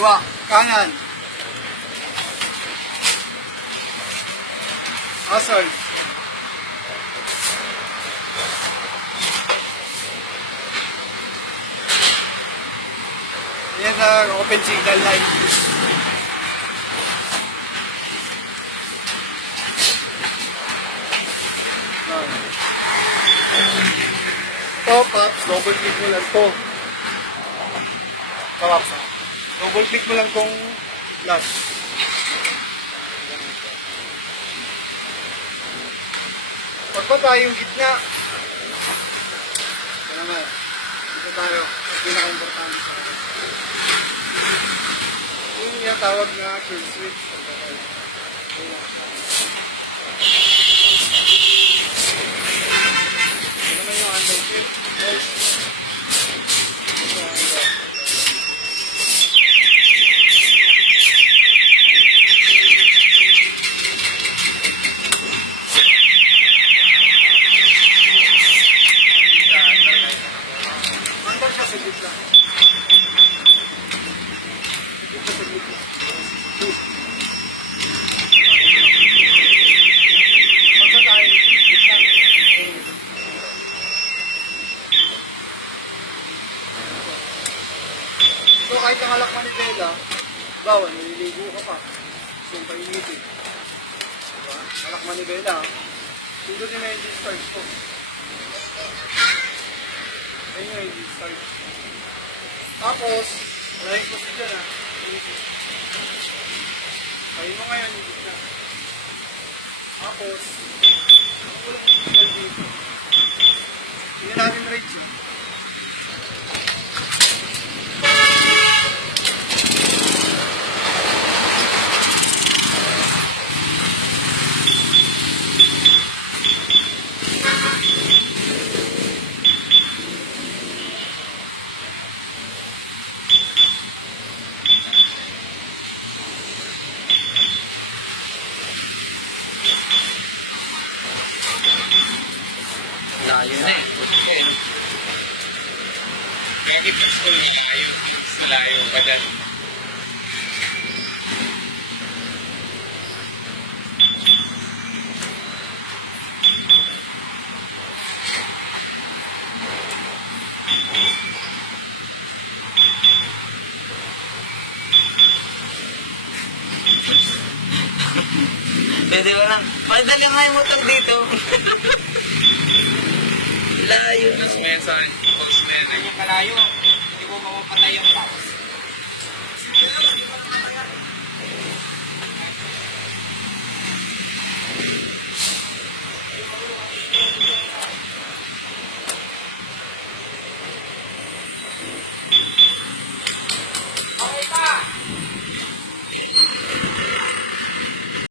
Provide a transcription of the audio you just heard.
Kaliwa. Kanan. Hazard. Yan ang open signal light. Ito, Pops, double click mo lang to. Pops, double click mo lang tong flash. Pagpa tayo yung gitna. Ito naman. Dito tayo. Pinaka-importante sa akin. Yung tawag na kill switch. Ito naman yung anti-shift. Andar siya sa gitna. Dito sa gitna. Pagka tayo, gitna. So kahit ang alak manibela, bawa, nililigo ka pa. So yung painitin. Diba? Alak manibela, sunod yung engine start ko. Ayun yung engine start. Tapos, maraming kasi dyan ha. Kayo mo ngayon yung gitna. Tapos, ang ulang signal dito. Tingnan natin rates yun. Layo na eh. Okay. Bakit gusto malayo? Layo pa dyan. Pwede ba lang? Padali nga yung motor dito. Layo na. Tapos may yan sa akin. Post mo yan. Kalayo, hindi mo mapapatay ang box.